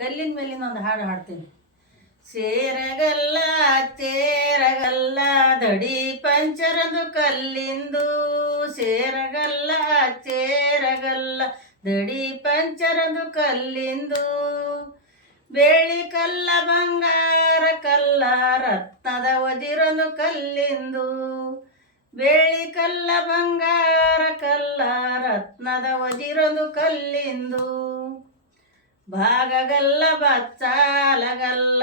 ಕಲ್ಲಿನ ಮೇಲಿನ ಒಂದು ಹಾಡು ಹಾಡ್ತೀನಿ. ಸೇರಗಲ್ಲ ಚೇರಗಲ್ಲ ದಡಿ ಪಂಚರದು ಕಲ್ಲಿಂದು. ಸೇರಗಲ್ಲ ಚೇರಗಲ್ಲ ದಡಿ ಪಂಚರದು ಕಲ್ಲಿಂದು. ಬೆಳ್ಳಿ ಕಲ್ಲ, ಬಂಗಾರ ಕಲ್ಲ, ರತ್ನದ ವಜಿರನು ಕಲ್ಲಿಂದು. ಬೆಳ್ಳಿ ಕಲ್ಲ, ಬಂಗಾರ ಕಲ್ಲ, ರತ್ನದ ವಜಿರನು ಕಲ್ಲಿಂದು. ಭಾಗಗಲ್ಲ ಬಚ್ಚಾಲಗಲ್ಲ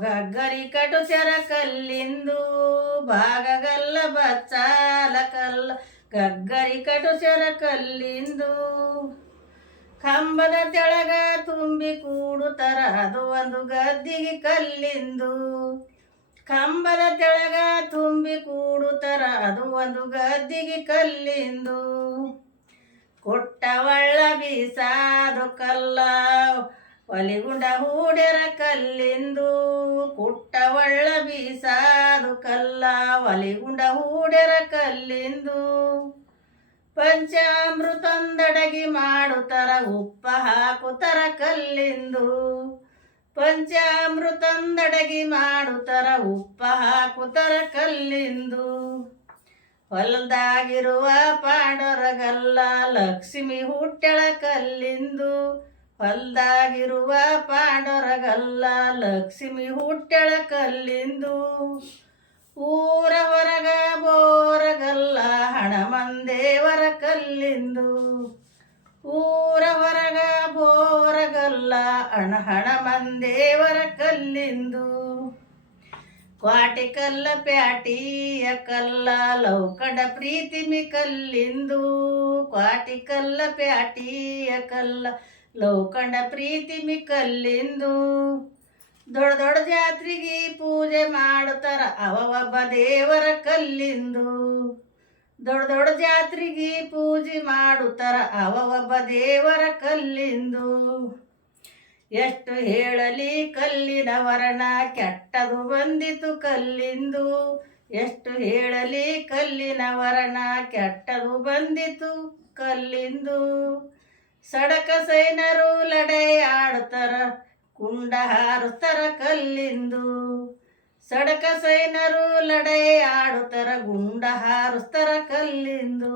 ಗಗ್ಗರಿ ಕಟು ಸೆರ ಕಲ್ಲಿಂದು ಭಾಗಗಲ್ಲ ಕಲ್ಲ ಗಗ್ಗರಿ ಕಟು ಸೆರ ಕಲ್ಲಿಂದು ಕಂಬದ ತೆಳಗ ತುಂಬಿ ಕೂಡುತ್ತರ ಅದು ಒಂದು ಗದ್ದಿಗೆ ಕಲ್ಲಿಂದು. ಕಂಬದ ತೆಳಗ ತುಂಬಿ ಕೂಡುತ್ತರ ಅದು ಒಂದು ಗದ್ದಿಗೆ ಕಲ್ಲಿಂದು. ಕೊಟ್ಟವಳ್ಳ ಬೀಸಾದು ಕಲ್ಲ ಒಲಿಗುಂಡ ಹೂಡೆರ ಕಲ್ಲಿಂದು, ಕುಟ್ಟವಳ್ಳ ಬೀಸಾದು ಕಲ್ಲ. ಒಲಿಗುಂಡ ಹೂಡೆರ ಕಲ್ಲಿಂದು, ಪಂಚಾಮೃತಂದಡಗಿ ಮಾಡುತ್ತರ ಉಪ್ಪ ಹಾಕುತ್ತರ ಕಲ್ಲಿಂದು. ಪಂಚಾಮೃತಂದಡಗಿ ಮಾಡುತ್ತರ ಉಪ್ಪ ಹಾಕುತ್ತರ ಕಲ್ಲಿಂದು. ಹೊಲದಾಗಿರುವ ಪಾಡರಗಲ್ಲ, ಲಕ್ಷ್ಮಿ ಹುಟ್ಟಳ ಕಲ್ಲಿಂದು. ಹೊಲದಾಗಿರುವ ಪಾಂಡೊರಗಲ್ಲ ಲಕ್ಷ್ಮಿ ಹುಟ್ಟಳ ಕಲ್ಲಿಂದು. ಊರ ಹೊರಗ ಬೋರಗಲ್ಲ, ಹಣಮಂದೇವರ ಕಲ್ಲಿಂದು. ಊರ ಹೊರಗ ಬೋರಗಲ್ಲ ಹಣ ಹಣಮಂದೇವರ ಕಲ್ಲಿಂದು. ಕ್ವಾಟಿ ಕಲ್ಲ ಪ್ಯಾಟಿಯ ಕಲ್ಲ, ಲೌಕಡ ಪ್ರೀತಿಮಿ ಕಲ್ಲಿಂದು. ಕ್ವಾಟಿ ಕಲ್ಲ ಪ್ಯಾಟಿಯ ಕಲ್ಲ ಲೌಕಂಡ ಪ್ರೀತಿ ಮಿಕ್ಕಲ್ಲಿಂದು. ದೊಡ್ಡ ದೊಡ್ಡ ಜಾತ್ರೆಗೆ ಪೂಜೆ ಮಾಡುತ್ತಾರ ಅವೊಬ್ಬ ದೇವರ ಕಲ್ಲಿಂದು. ದೊಡ್ಡ ದೊಡ್ಡ ಜಾತ್ರೆಗೆ ಪೂಜೆ ಮಾಡುತ್ತಾರ ಅವೊಬ್ಬ ದೇವರ ಕಲ್ಲಿಂದು. ಎಷ್ಟು ಹೇಳಲಿ ಕಲ್ಲಿನ ವರ್ಣ ಕೆಟ್ಟದು ಬಂದಿತು ಕಲ್ಲಿಂದು. ಎಷ್ಟು ಹೇಳಲಿ ಕಲ್ಲಿನ ವರ್ಣ ಕೆಟ್ಟದು ಬಂದಿತು ಕಲ್ಲಿಂದು. ಸಡಕ ಸೈನರು ಲಡೆಯಾಡುತ್ತರ ಕುಂಡ ಹಾರುತ್ತರ ಕಲ್ಲಿಂದು. ಸಡಕ ಸೈನರು ಲಡೆಯಾಡುತ್ತರ ಗುಂಡ ಹಾರುತ್ತರ ಕಲ್ಲಿಂದು.